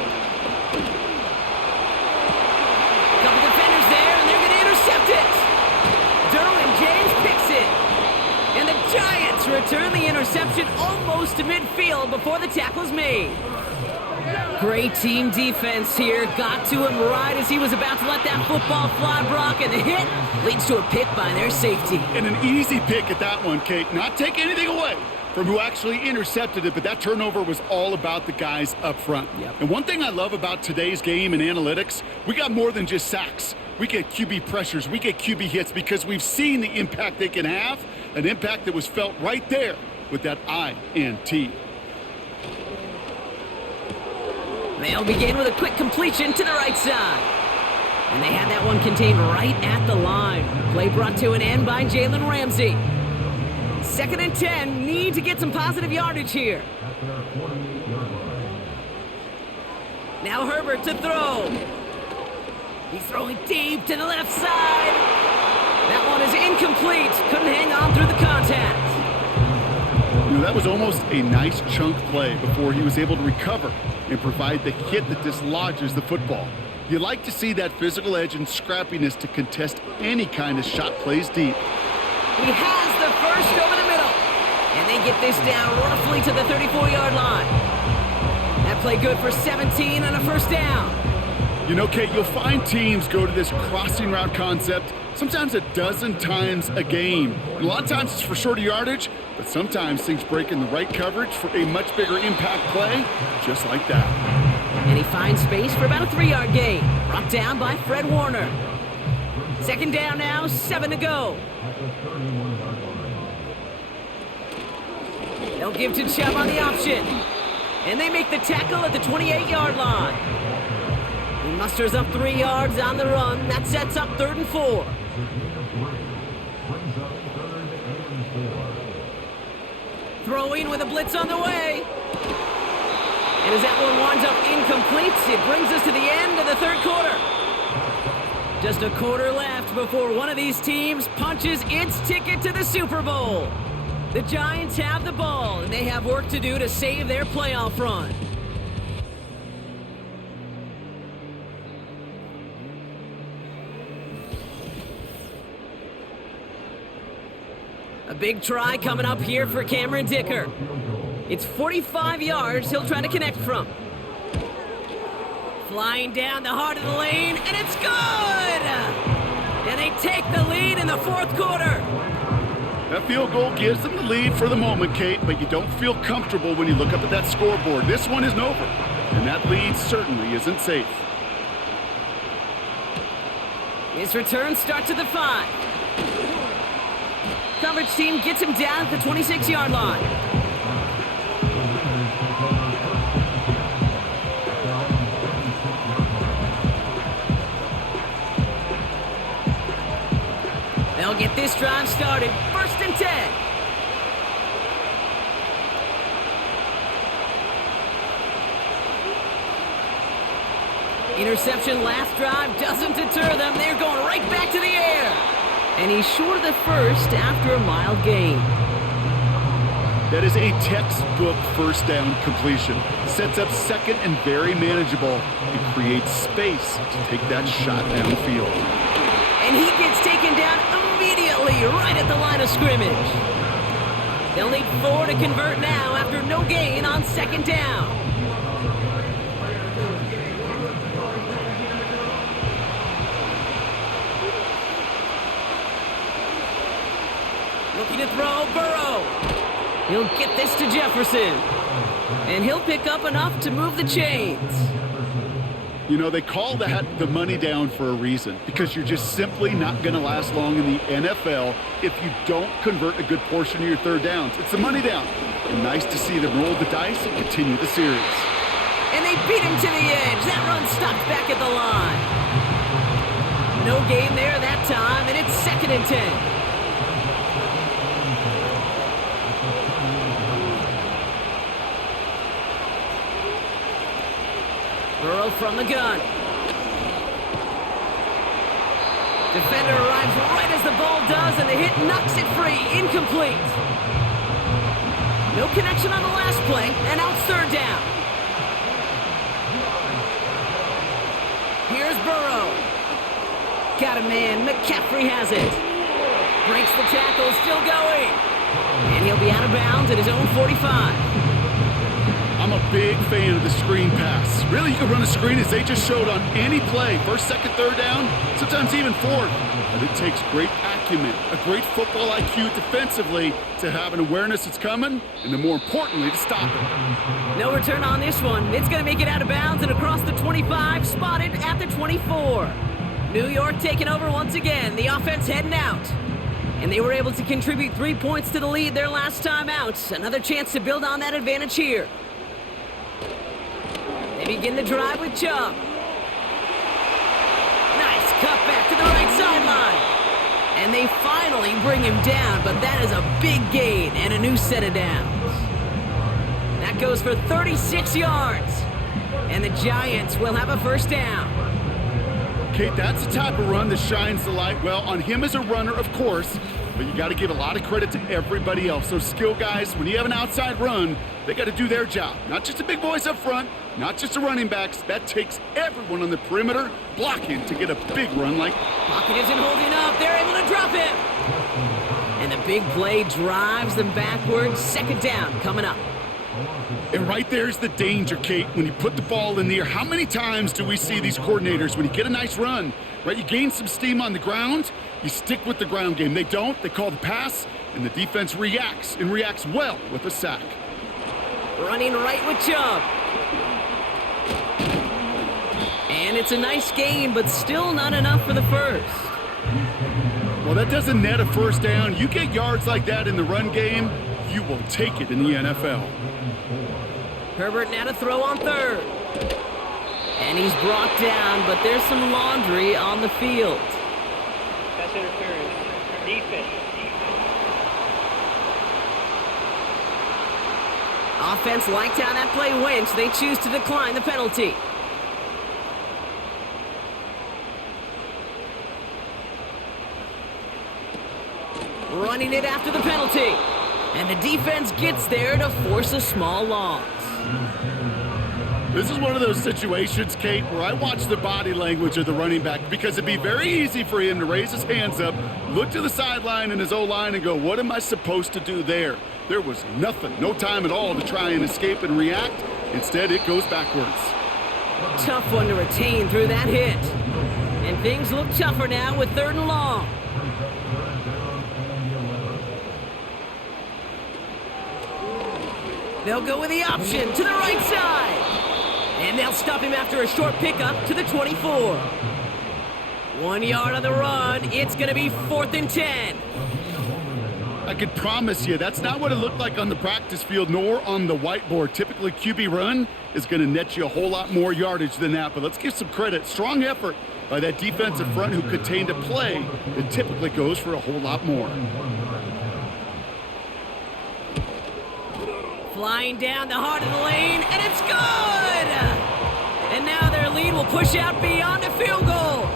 Couple defenders there, and they're going to intercept it. Derwin James picks it. And the Giants return the interception almost to midfield before the tackle's made. Great team defense here. Got to him right as he was about to let that football fly, Brock, and the hit leads to a pick by their safety. And an easy pick at that one, Kate. Not take anything away from who actually intercepted it, but that turnover was all about the guys up front. Yep. And one thing I love about today's game and analytics, we got more than just sacks. We get QB pressures, we get QB hits because we've seen the impact they can have, an impact that was felt right there with that INT. They'll begin with a quick completion to the right side. And they had that one contained right at the line. Play brought to an end by Jalen Ramsey. 2nd and 10, need to get some positive yardage here. Now Herbert to throw. He's throwing deep to the left side. That one is incomplete. Couldn't hang on through the contact. You know, that was almost a nice chunk play before he was able to recover and provide the hit that dislodges the football. You like to see that physical edge and scrappiness to contest any kind of shot plays deep. He has the first over the middle. And they get this down roughly to the 34-yard line. That play good for 17 on a 1st down. You know, Kate, you'll find teams go to this crossing route concept sometimes a dozen times a game. And a lot of times it's for shorter yardage, but sometimes things break in the right coverage for a much bigger impact play, just like that. And he finds space for about a 3-yard gain. Brought down by Fred Warner. 2nd down now, 7 to go. They'll give to Chubb on the option. And they make the tackle at the 28-yard line. He musters up 3 yards on the run. That sets up 3rd and 4. Throwing with a blitz on the way. And as that one winds up incomplete, it brings us to the end of the 3rd quarter. Just a quarter left before one of these teams punches its ticket to the Super Bowl. The Giants have the ball, and they have work to do to save their playoff run. A big try coming up here for Cameron Dicker. It's 45 yards he'll try to connect from. Flying down the heart of the lane, and it's good! And they take the lead in the 4th quarter. That field goal gives them the lead for the moment, Kate, but you don't feel comfortable when you look up at that scoreboard. This one isn't over, and that lead certainly isn't safe. His return starts at the 5. Coverage team gets him down at the 26-yard line. They'll get this drive started. 1st and 10. Interception last drive doesn't deter them. They're going right back to the air. And he's short of the first after a mild gain. That is a textbook 1st down completion. Sets up 2nd and very manageable and creates space to take that shot downfield. And he gets taken down immediately right at the line of scrimmage. They'll need 4 to convert now after no gain on 2nd down. Looking to throw, Burrow. He'll get this to Jefferson. And he'll pick up enough to move the chains. You know, they call that the money down for a reason, because you're just simply not going to last long in the NFL if you don't convert a good portion of your third downs. It's the money down. And nice to see them roll the dice and continue the series. And they beat him to the edge. That run stopped back at the line. No gain there that time, and it's 2nd and 10. Burrow from the gun. Defender arrives right as the ball does, and the hit knocks it free. Incomplete. No connection on the last play, and now it's 3rd down. Here's Burrow. Got a man. McCaffrey has it. Breaks the tackle, still going. And he'll be out of bounds at his own 45. I'm a big fan of the screen pass. Really, you can run a screen as they just showed on any play. 1st, 2nd, 3rd down, sometimes even 4th. But it takes great acumen, a great football IQ defensively to have an awareness it's coming, and then more importantly, to stop it. No return on this one. It's going to make it out of bounds and across the 25, spotted at the 24. New York taking over once again. The offense heading out. And they were able to contribute 3 points to the lead their last time out. Another chance to build on that advantage here. They begin the drive with Chubb. Nice cut back to the right sideline. And they finally bring him down, but that is a big gain and a new set of downs. That goes for 36 yards. And the Giants will have a 1st down. Kate, that's the type of run that shines the light well on him as a runner, of course, but you got to give a lot of credit to everybody else. Those skill guys, when you have an outside run, they got to do their job. Not just the big boys up front, not just the running backs. That takes everyone on the perimeter blocking to get a big run like. Pocket isn't holding up. They're able to drop him. And the big play drives them backwards. 2nd down coming up. And right there's the danger, Kate, when you put the ball in the air. How many times do we see these coordinators, when you get a nice run, right, you gain some steam on the ground, you stick with the ground game. They don't. They call the pass, and the defense reacts, and reacts well with a sack. Running right with Chubb. And it's a nice gain, but still not enough for the 1st. Well, that doesn't net a 1st down. You get yards like that in the run game, you will take it in the NFL. Herbert now to throw on 3rd. And he's brought down, but there's some laundry on the field. That's interference. Defense. Offense liked how that play went, so they choose to decline the penalty. Running it after the penalty. And the defense gets there to force a small loss. This is one of those situations, Kate, where I watch the body language of the running back, because it'd be very easy for him to raise his hands up, look to the sideline and his O-line and go, what am I supposed to do there? There was nothing, no time at all to try and escape and react. Instead, it goes backwards. Tough one to retain through that hit. And things look tougher now with 3rd and long. They'll go with the option to the right side. And they'll stop him after a short pickup to the 24. 1 yard on the run. It's going to be 4th and 10. I can promise you that's not what it looked like on the practice field nor on the whiteboard. Typically, QB run is going to net you a whole lot more yardage than that. But let's give some credit. Strong effort by that defensive front who contained a play that typically goes for a whole lot more. Flying down the heart of the lane, and it's good! And now their lead will push out beyond a field goal.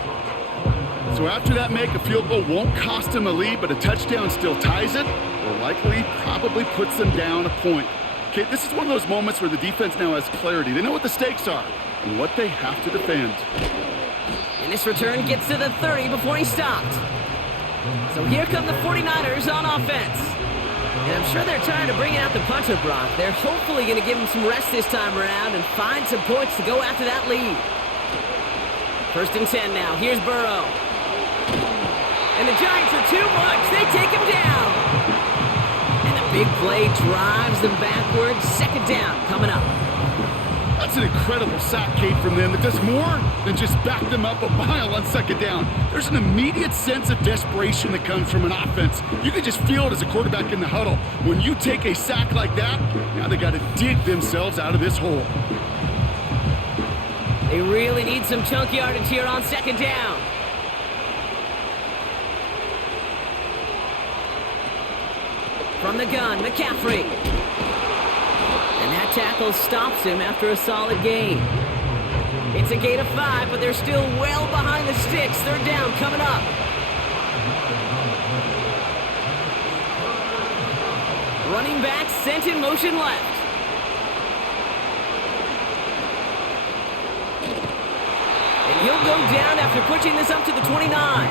So after that make, a field goal won't cost them a lead, but a touchdown still ties it, or likely probably puts them down a point. Okay, this is one of those moments where the defense now has clarity. They know what the stakes are and what they have to defend. And this return gets to the 30 before he stopped. So here come the 49ers on offense. And I'm sure they're trying to bring out the puncher, Brock. They're hopefully going to give him some rest this time around and find some points to go after that lead. 1st and 10 now. Here's Burrow. And the Giants are too much. They take him down. Big play drives them backwards. Second down coming up. That's an incredible sack, Kate, from them. It does more than just back them up a mile on second down. There's an immediate sense of desperation that comes from an offense. You can just feel it as a quarterback in the huddle. When you take a sack like that, now they got to dig themselves out of this hole. They really need some chunk yardage here on second down. From the gun, McCaffrey. And that tackle stops him after a solid gain. It's a gain of 5, but they're still well behind the sticks. Third down coming up. Running back sent in motion left. And he'll go down after pushing this up to the 29.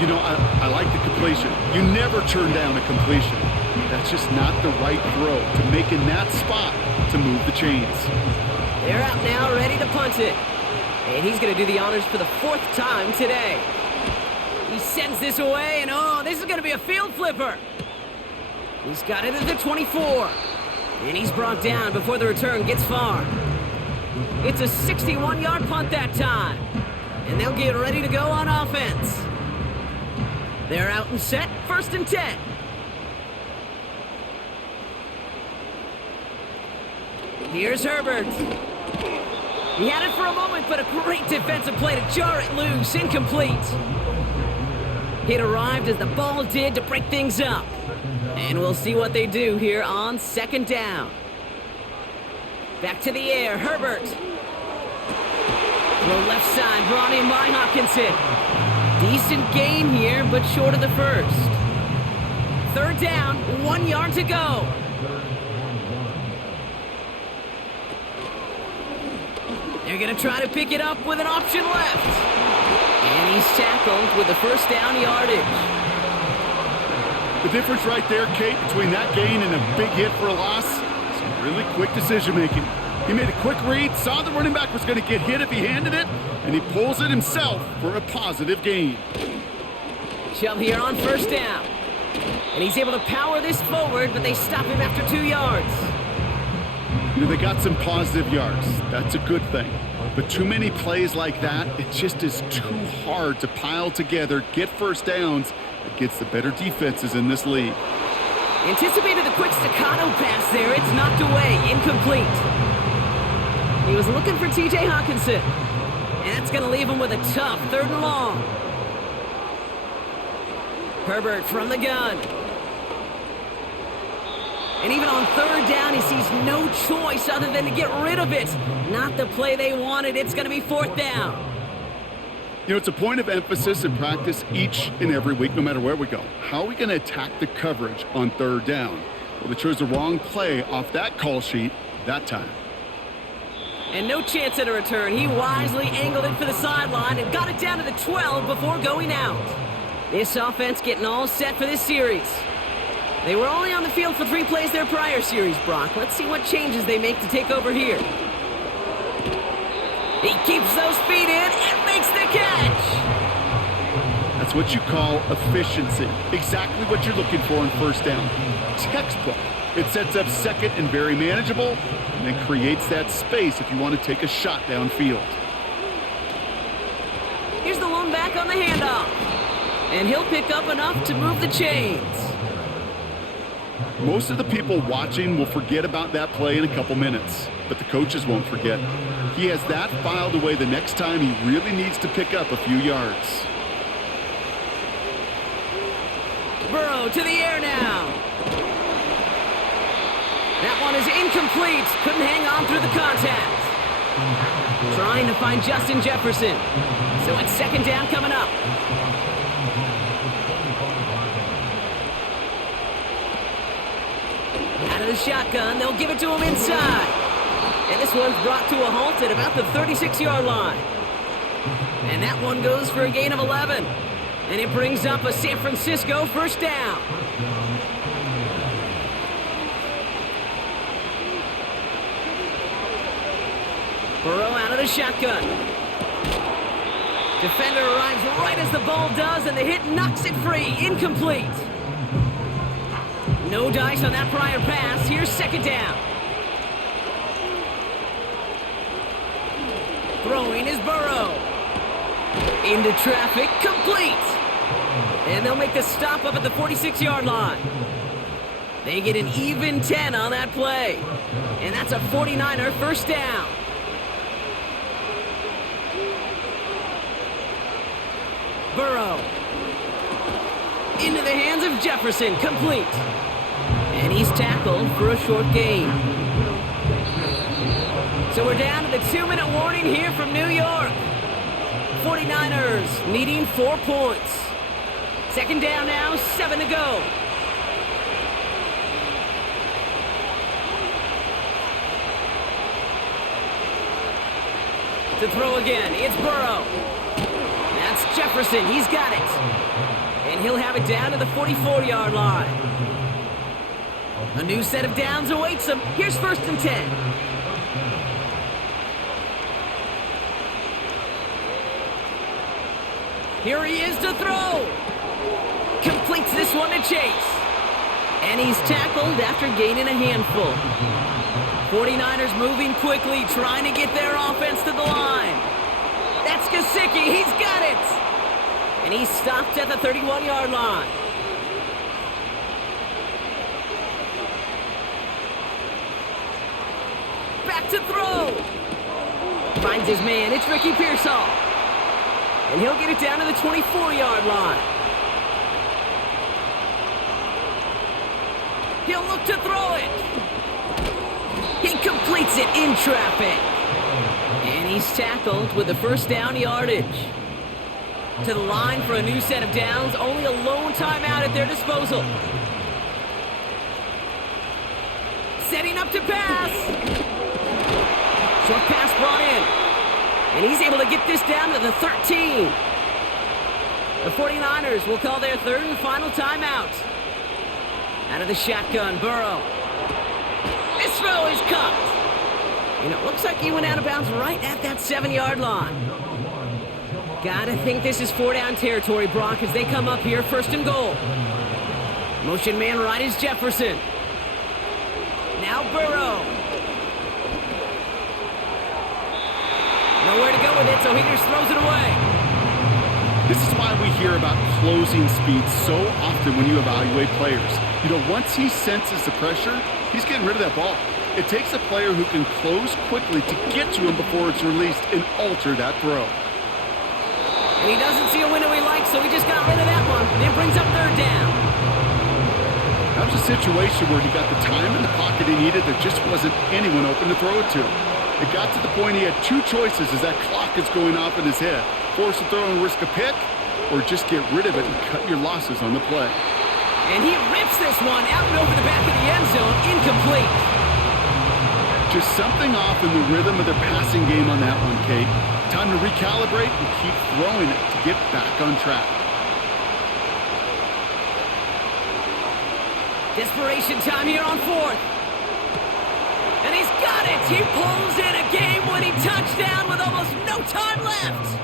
You know, I like the completion. You never turn down a completion. That's just not the right throw to make in that spot to move the chains. They're out now, ready to punt it. And he's going to do the honors for the 4th time today. He sends this away, and oh, this is going to be a field flipper. He's got it at the 24. And he's brought down before the return gets far. It's a 61-yard punt that time. And they'll get ready to go on offense. They're out and set, 1st and 10. Here's Herbert. He had it for a moment, but a great defensive play to jar it loose. Incomplete. It arrived as the ball did to break things up. And we'll see what they do here on second down. Back to the air, Herbert. Throw left side, brought in by Hawkinson. Decent gain here, but short of the first. Third down, 1 yard to go. They're going to try to pick it up with an option left. And he's tackled with the first down yardage. The difference right there, Kate, between that gain and a big hit for a loss, some really quick decision-making. He made a quick read, saw the running back was going to get hit if he handed it, and he pulls it himself for a positive gain. Shove here on first down. And he's able to power this forward, but they stop him after 2 yards. You know, they got some positive yards. That's a good thing. But too many plays like that, it just is too hard to pile together, get first downs against the better defenses in this league. Anticipated the quick staccato pass there. It's knocked away. Incomplete. He was looking for T.J. Hawkinson. And that's going to leave him with a tough 3rd and long. Herbert from the gun. And even on 3rd down, he sees no choice other than to get rid of it. Not the play they wanted. It's going to be 4th down. You know, it's a point of emphasis in practice each and every week, no matter where we go. How are we going to attack the coverage on 3rd down? Well, they chose the wrong play off that call sheet that time. And no chance at a return. He wisely angled it for the sideline and got it down to the 12 before going out. This offense getting all set for this series. They were only on the field for 3 plays their prior series, Brock. Let's see what changes they make to take over here. He keeps those feet in and makes the catch. That's what you call efficiency. Exactly what you're looking for on first down. Textbook. It sets up second and very manageable, and then creates that space if you want to take a shot downfield. Here's the lone back on the handoff. And he'll pick up enough to move the chains. Most of the people watching will forget about that play in a couple minutes, but the coaches won't forget. He has that filed away the next time he really needs to pick up a few yards. Burrow to the air now. That one is incomplete. Couldn't hang on through the contact. Trying to find Justin Jefferson. So it's 2nd down coming up. Out of the shotgun, they'll give it to him inside. And this one's brought to a halt at about the 36-yard line. And that one goes for a gain of 11. And it brings up a San Francisco first down. Burrow out of the shotgun. Defender arrives right as the ball does, and the hit knocks it free. Incomplete. No dice on that prior pass. Here's second down. Throwing is Burrow. Into traffic, complete. And they'll make the stop up at the 46-yard line. They get an even 10 on that play. And that's a 49er first down. Burrow. Into the hands of Jefferson, complete. And he's tackled for a short gain. So we're down to the 2-minute warning here from New York. 49ers needing 4 points. Second down now, 7 to go. To throw again, it's Burrow. That's Jefferson, he's got it. And he'll have it down to the 44-yard line. A new set of downs awaits him. Here's first and 10. Here he is to throw. Completes this one to Chase. And he's tackled after gaining a handful. 49ers moving quickly, trying to get their offense to the line. That's Gesicki, he's got it. And he's stopped at the 31-yard line. Back to throw. Finds his man, it's Ricky Pearsall. And he'll get it down to the 24-yard line. He'll look to throw it. He completes it in traffic. And he's tackled with the first down yardage. To the line for a new set of downs. Only a lone timeout at their disposal. Setting up to pass. Short pass brought in. And he's able to get this down to the 13. The 49ers will call their third and final timeout. Out of the shotgun, Burrow. This throw is cupped. And it looks like he went out of bounds right at that 7-yard line. Gotta think this is 4-down territory, Brock, as they come up here first and goal. Motion man right is Jefferson. Now Burrow. Nowhere to go with it, so he just throws it away. This is why we hear about closing speed so often when you evaluate players. You know, once he senses the pressure, he's getting rid of that ball. It takes a player who can close quickly to get to him before it's released and alter that throw. And he doesn't see a window he likes, so he just got rid of that one. And it brings up third down. That was a situation where he got the time in the pocket he needed. There just wasn't anyone open to throw it to. It got to the point he had 2 choices as that clock is going off in his head. Force a throw and risk a pick, or just get rid of it and cut your losses on the play. And he rips this one out and over the back of the end zone, incomplete. Just something off in the rhythm of their passing game on that one, Kate. Time to recalibrate and keep throwing it to get back on track. Desperation time here on fourth. And he's got it! He pulls in a game-winning touchdown with almost no time left!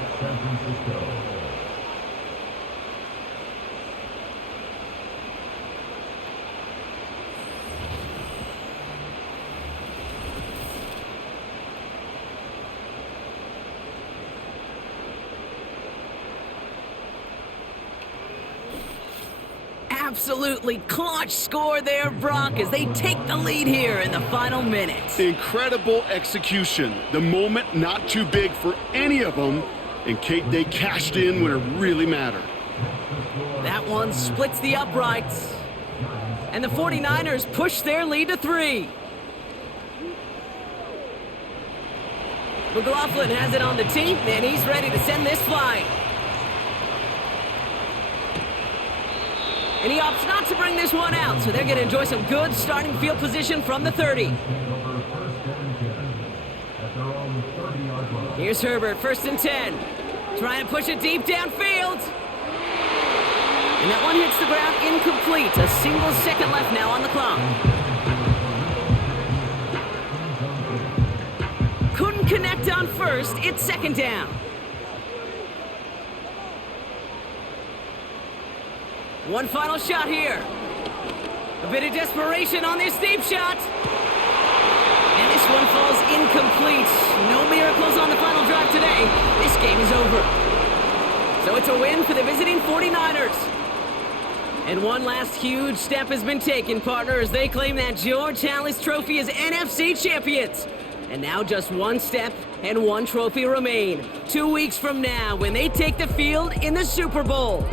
Absolutely clutch score there, Brock, as they take the lead here in the final minutes. Incredible execution. The moment not too big for any of them. And Kate, they cashed in when it really mattered. That one splits the uprights. And the 49ers push their lead to 3. McLaughlin has it on the tee, and he's ready to send this flying. And he opts not to bring this one out, so they're going to enjoy some good starting field position from the 30. Here's Herbert, first and 10. Trying to push it deep downfield. And that one hits the ground incomplete. A single second left now on the clock. Couldn't connect on first. It's second down. One final shot here. The A bit of desperation on this deep shot. And this one falls incomplete. No miracles on the final drive today. This game is over. So it's a win for the visiting 49ers. And one last huge step has been taken, partner, as they claim that George Halas Trophy as NFC champions. And now just one step and one trophy remain. 2 weeks from now when they take the field in the Super Bowl.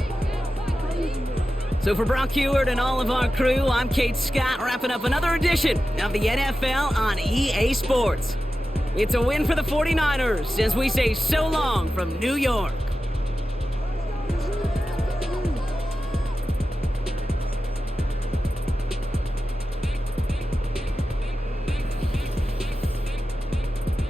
So for Brock Heward and all of our crew, I'm Kate Scott, wrapping up another edition of the NFL on EA Sports. It's a win for the 49ers as we say so long from New York.